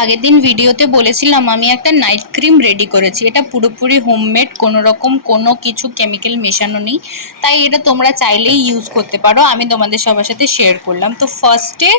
আগের দিন ভিডিওতে বলেছিলাম আমি একটা নাইট ক্রিম রেডি করেছি। এটা পুরোপুরি হোমমেড, কোনো রকম কোনো কিছু কেমিক্যাল মেশানো নেই, তাই এটা তোমরা চাইলেই ইউজ করতে পারো। আমি তোমাদের সবার সাথে শেয়ার করলাম। তো ফার্স্টে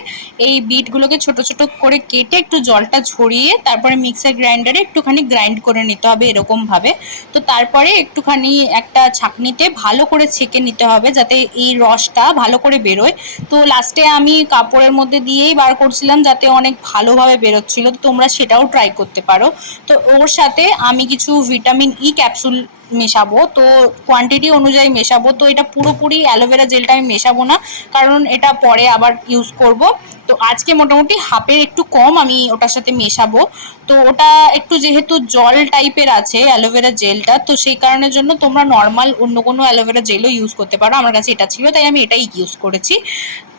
এই বিটগুলোকে ছোট ছোট করে কেটে একটু জলটা ঝরিয়ে তারপরে মিক্সার গ্রাইন্ডারে একটুখানি গ্রাইন্ড করে নিতে হবে এরকম ভাবে। তো তারপরে একটুখানি একটা ছাঁকনিতে ভালো করে ছেঁকে নিতে হবে যাতে এই রসটা ভালো করে বেরোয়। তো লাস্টে আমি কাপড়ের মধ্যে দিয়েই বার করছিলাম যাতে অনেক ভালোভাবে বেরোচ্ছিল। তো তোমরা সেটাও ট্রাই করতে পারো। তো ওর সাথে আমি কিছু ভিটামিন ই ক্যাপসুল মেশাবো, তো কোয়ান্টিটি অনুযায়ী মেশাবো। তো এটা পুরোপুরি অ্যালোভেরা জেলটা আমি মেশাবো না, কারণ এটা পরে আবার ইউজ করব। তো আজকে মোটামুটি হাফের একটু কম আমি ওটার সাথে মেশাবো। তো ওটা একটু যেহেতু জল টাইপের আছে অ্যালোভেরা জেলটা, তো সেই কারণের জন্য তোমরা নর্মাল অন্য কোনো অ্যালোভেরা জেলও ইউজ করতে পারো। আমার কাছে এটা ছিল তাই আমি এটাই ইউজ করেছি।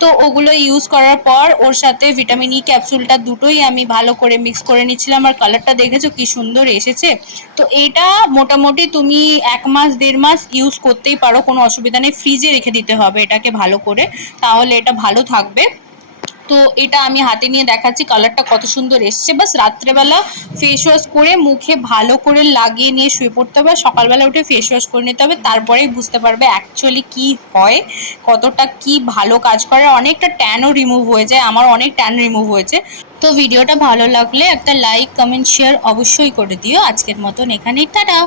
তো ওগুলো ইউজ করার পর ওর সাথে ভিটামিন ই ক্যাপসুলটা দুটোই আমি ভালো করে মিক্স করে নিচ্ছিলাম। আর কালারটা দেখেছো কি সুন্দর এসেছে। তো এটা মোটামুটি তুমি 1 মাস 1.5 মাস ইউজ করতেই পারো, কোনো অসুবিধা নেই। ফ্রিজে রেখে দিতে হবে এটাকে ভালো করে, তাহলে এটা ভালো থাকবে। তো এটা আমি হাতে নিয়ে দেখাচ্ছি কালারটা কত সুন্দর এসছে। বাস রাত্রেবেলা ফেস ওয়াশ করে মুখে ভালো করে লাগিয়ে নিয়ে শুয়ে পড়তে হবে, সকালবেলা উঠে ফেস ওয়াশ করে নিতে হবে, তারপরেই বুঝতে পারবে অ্যাকচুয়ালি কি হয়, কতটা কি ভালো কাজ করে। অনেকটা ট্যানও রিমুভ হয়ে যায়, আমার অনেক ট্যান রিমুভ হয়েছে। তো ভিডিওটা ভালো লাগলে একটা লাইক কমেন্ট শেয়ার অবশ্যই করে দিও। আজকের মতন এখানেই টাটা।